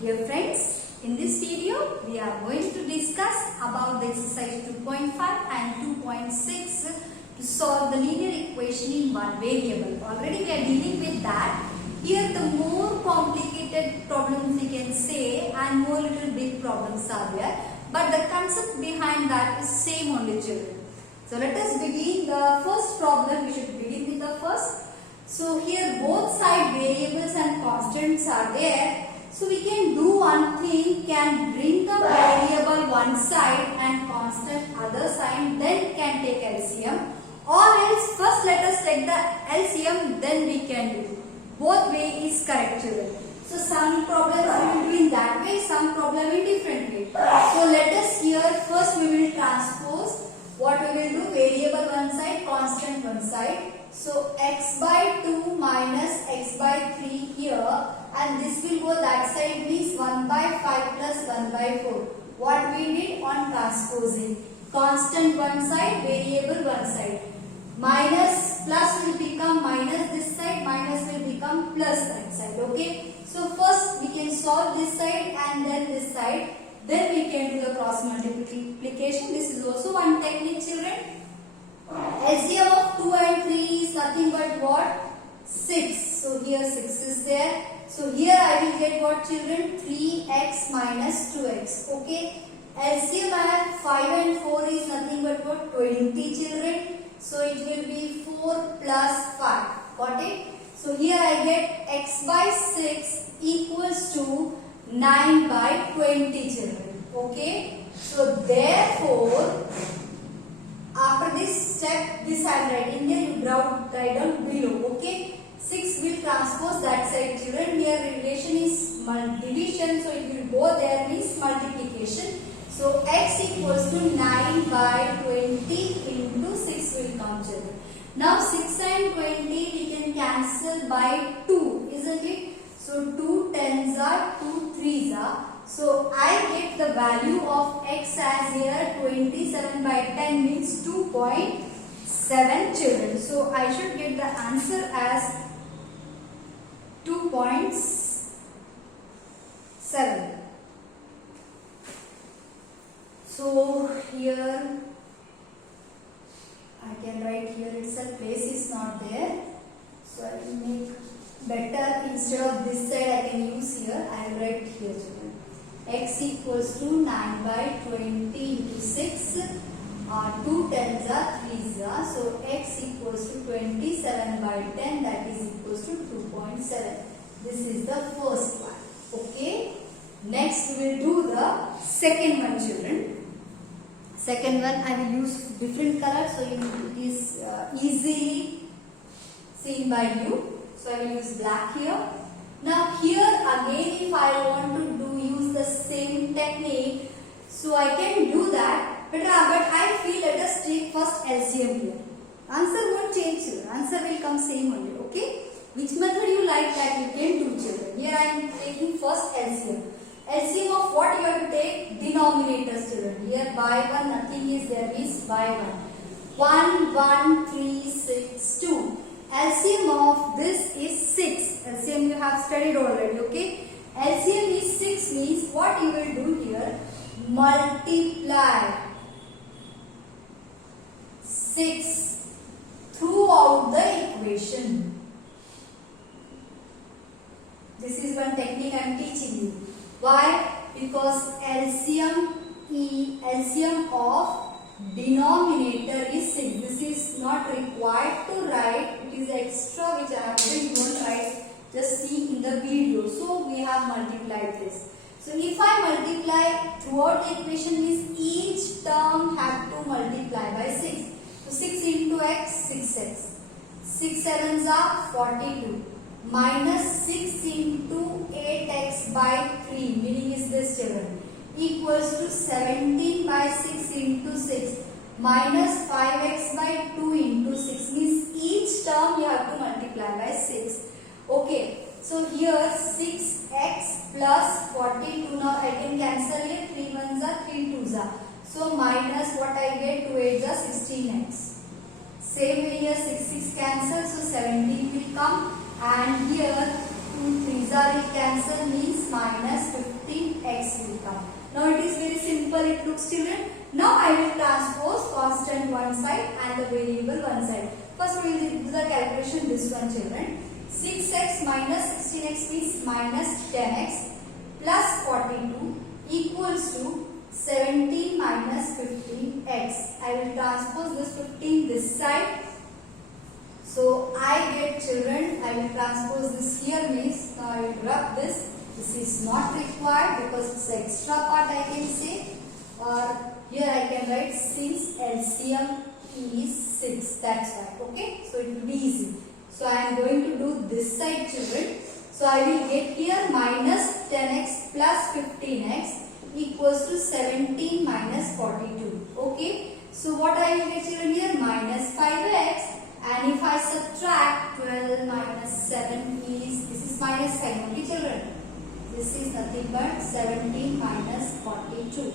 Dear friends, in this video we are going to discuss about the exercise 2.5 and 2.6 to solve the linear equation in one variable. Already we are dealing with that. Here the more complicated problems we can say and more little big problems are there. But the concept behind that is same only, children. So let us begin the first problem. We should begin with the first. So here both side variables and constants are there. So we can do one thing, can bring the variable one side and constant other side, then can take LCM. Or else first let us take the LCM, then we can do. Both way is correct, children. So some problems we will do in that way, some problem in different way. So let us here first we will transpose. What we will do, variable one side, constant one side. So x by 2 minus x by 3 here, and this will go that side, means 1 by 5 plus 1 by 4. What we did on transposing, constant one side, variable one side. Minus plus will become minus this side, minus will become plus that side. Okay. So first we can solve this side and then this side. Then we can do the cross multiplication. This is also one technique, children. LCM of 2 and 3 is nothing but what? 6. So here 6 is there. So here I will get what, children? 3x minus 2x. Okay. LCM I have 5 and 4 is nothing but what? 20, children. So it will be 4 plus 5. Got it? So here I get x by 6 equals to 9 by 20, children. Okay. So therefore, after this step, this I am writing here, you write down below. Okay. 6 will transpose that side, children. Here relation is division, so it will go there, means multiplication. So x equals to 9 by 20 into 6 will come, children. Now 6 and 20 we can cancel by 2, isn't it? So 2 tens are, 2 threes are. So I get the value of x as here 27 by 10 means 2.7, children. So I should get the answer as 2.7. So here I can write here itself, place is not there. So I will make better, instead of this side I can use here, I will write here, children. X equals to 9 by 20 into 6, 2 tens are 3s are, so x equals to 27 by 10, that is equals to 2.7. This is the first one. Okay. Next we will do the second one, children. Second one I will use different color, so it is easily seen by you. So I will use black here. Now here again, if I want to use the same technique, so I can do that. But I feel let us take first LCM here. Answer won't change, children. Answer will come same only. Okay. Which method you like, that you can do, children. Here I am taking first LCM. LCM of what you have to take? Denominators, children. Here by 1 nothing is there, means by 1. 1, 1, 3, 6, 2. LCM of this is 6. LCM you have studied already, okay? LCM is 6 means what you will do here? Multiply 6 throughout the equation. This is one technique I am teaching you. Why? Because LCM of denominator is 6. This is not required to write. It is extra which I have to. You don't write. Just see in the video. So we have multiplied this. So if I multiply throughout the equation, means each term have to multiply by 6. So 6 into x, 6x. 6 sevens are 42. Minus 6 into 8x by 3, meaning is this, children, equals to 17 by 6 into 6 minus 5x by 2 into 6, means each term you have to multiply by 6. Okay, so here 6x plus 42, now I can cancel here, 3 ones are, 3 twos are. So minus what I get, 2 8s are 16x. Same way here 6 cancel, so 17 will come, and here 2 3s will cancel, means minus 15x will come. Now it is very simple, it looks, children. Now I will transpose constant one side and the variable one side. First we will do the calculation, this one, children. 6x minus 16x means minus 10x plus 42 equals to 17 minus 15x. I will transpose this 15 this side. So I get, children, I will transpose this here, means now I will rub this. This is not required because it's the extra part, I can say. Or here I can write, since LCM is 6. That's why. Okay. So it will be easy. So I am going to do this side, children. So I will get here minus 10x plus 15x equals to 17 minus 42. Okay. So what I will get, children, here minus 5x. And if I subtract 12 minus 7 is, this is minus sign. Okay, children. This is nothing but 17 minus 42.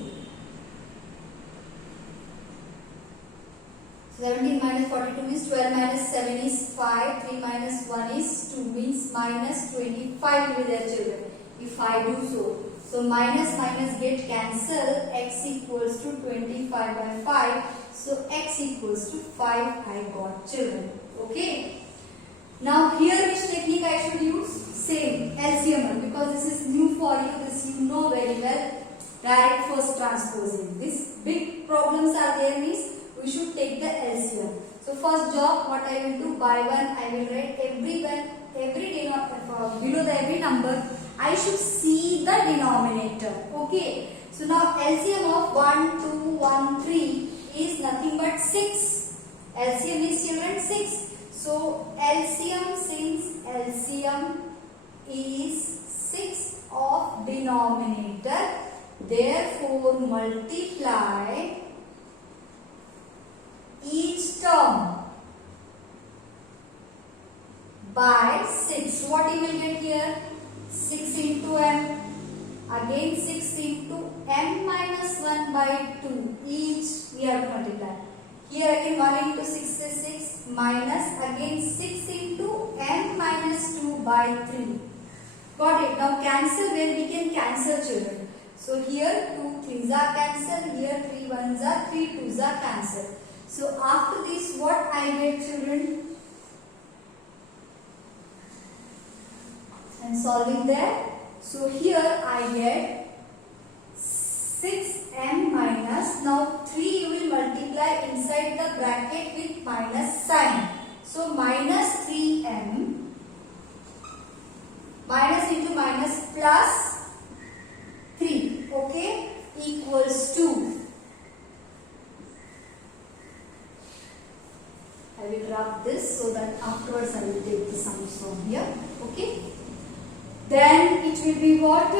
17 minus 42 means 12 minus 7 is 5, 3 minus 1 is 2, means minus 25 will be there, children, if I do so. So minus minus get cancel, x equals to 25 by 5, so x equals to 5 I got, children. Okay. Now here which technique I should use? Same, LCM, because this is new for you, this you know very well, direct first transposing. These big problems are there, means we should take the LCM. So first job, what I will do, by 1 I will write below the every number I should see the denominator. Okay. So now LCM of 1, 2, 1, 3 is nothing but 6. LCM is, children, 6. So LCM, since LCM is 6 of denominator, therefore multiply each term by 6. What you will get here? 6 into m, again 6 into m minus 1 by 2. Each we have to multiply. Here again 1 into 6 is 6, minus again 6 into m minus 2 by 3. Got it? Now cancel where we can cancel, children. So here 2 3s are cancelled, here 3 1s are, 3 2s are cancelled. So after this, what I get, children? I am solving there. So here I get 6m minus, now 3 you will multiply inside the bracket with minus sign. So minus 3m, minus into minus plus 3, okay, equals to, I will rub this so that afterwards I will take the sums from here. Okay. Then it will be what?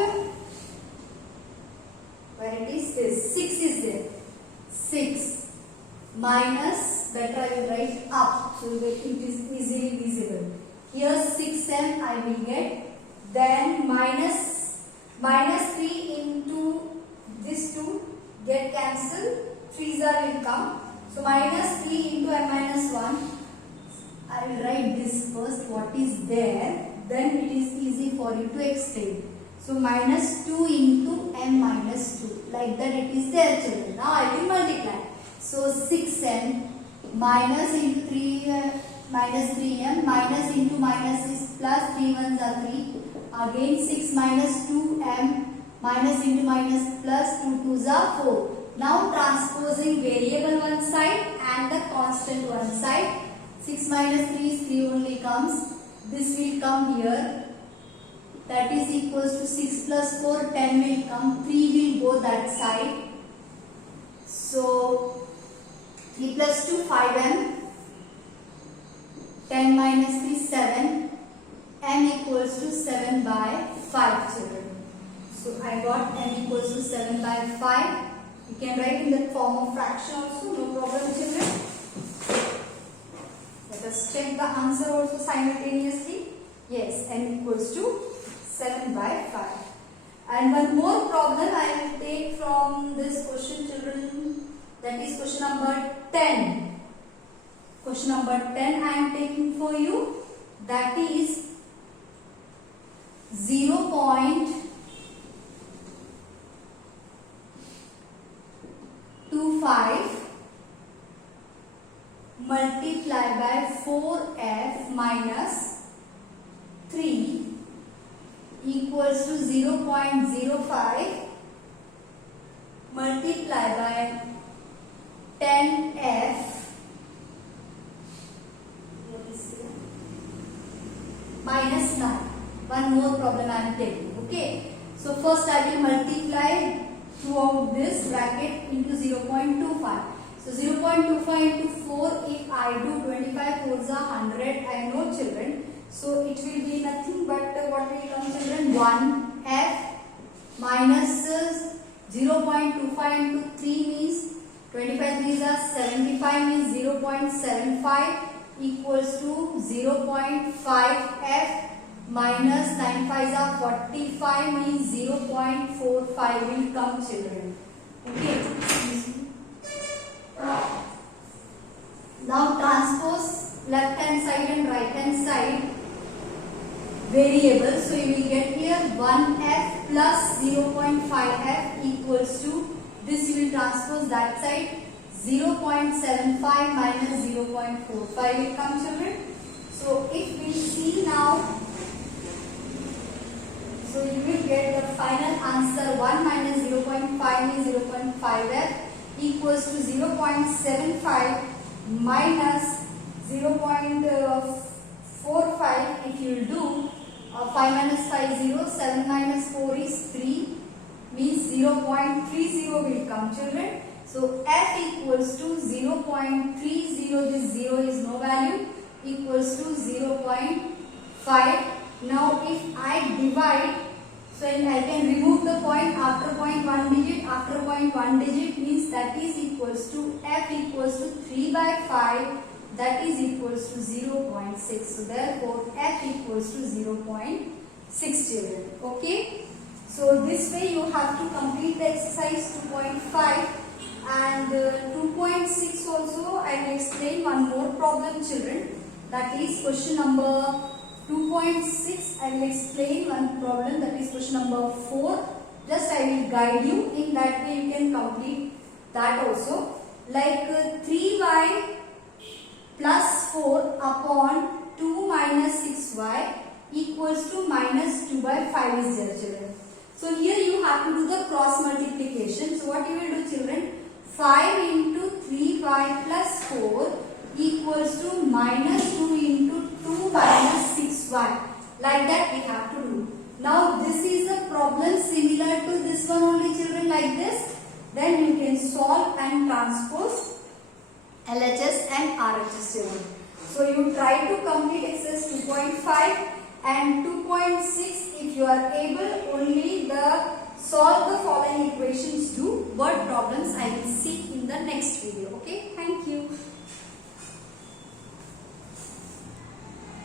Where it is this? 6 is there. 6 minus, better I will write up so that it is easily visible. Here 6m I will get. Then minus 3 into this 2 get cancelled. 3s will come. So minus 3 into m minus 1, I will write this first, what is there, then it is easy for you to explain. So minus 2 into m minus 2, like that it is there, children. Now I will multiply. So 6m minus into 3 minus 3m, minus into minus is plus, 3 1s are 3, again 6 minus 2m, minus into minus plus, 2 2s are 4. Now transposing variable one side and the constant one side. 6 minus 3 is 3 only comes. This will come here. That is equals to 6 plus 4, 10 will come. 3 will go that side. So 3 plus 2, 5m. 10 minus 3, 7. M equals to 7 by 5, children. So I got m equals to 7 by 5. You can write in the form of fraction also, no problem, children. Let us check the answer also simultaneously. Yes, m equals to 7 by 5. And one more problem I will take from this question, children. That is question number 10. Question number 10 I am taking for you. That is equals to 0.05 multiplied by 10f minus 9. One more problem I am taking. Okay. So first I will multiply throughout this bracket into 0.25. So 0.25 into 4, if I do 25 4s are 100, I know children. So it will be nothing but what will come children? 1f minus 0.25 into 3 means 25 3s are 75 means 0.75 equals to 0.5f minus 9 5s are 45 means 0.45 will come children. Okay. Now transpose left hand side and right hand side variable. So you will get here 1f plus 0.5f equals to, this you will transpose that side, 0.75 minus 0.45 will come children. So if we see now, so you will get the final answer 1 minus 0.5 means 0.5f equals to 0.75 minus 0.45. If you do 5 minus 5 is 0, 7 minus 4 is 3 means 0.30 will come children. So f equals to 0.30, this 0 is no value, equals to 0.5. Now if I divide, so I can remove the point after point 1 digit, after point 1 digit means that is equals to f equals to 3 by 5, that is equals to 0.6. So therefore f equals to 0.6 children. Okay. So this way you have to complete the exercise 2.5 and 2.6 also. I will explain one more problem children, that is question number 2.6. I will explain one problem, that is question number 4. Just I will guide you, in that way you can complete that also. Like 3y plus 4 upon 2 minus 6y equals to minus 2 by 5 is there children. So here you have to do the cross multiplication. So what you will do children? 5 into 3y plus 4 equals to minus 2 into 2 minus 6y. Like that we have to do. Now this is a problem similar to this one only children, like this. Then you can solve and transpose LHS and RHS children. So you try to complete exercise 2.5 and 2.6. If you are able, only the solve the following equations, do word problems I will see in the next video. Okay, thank you.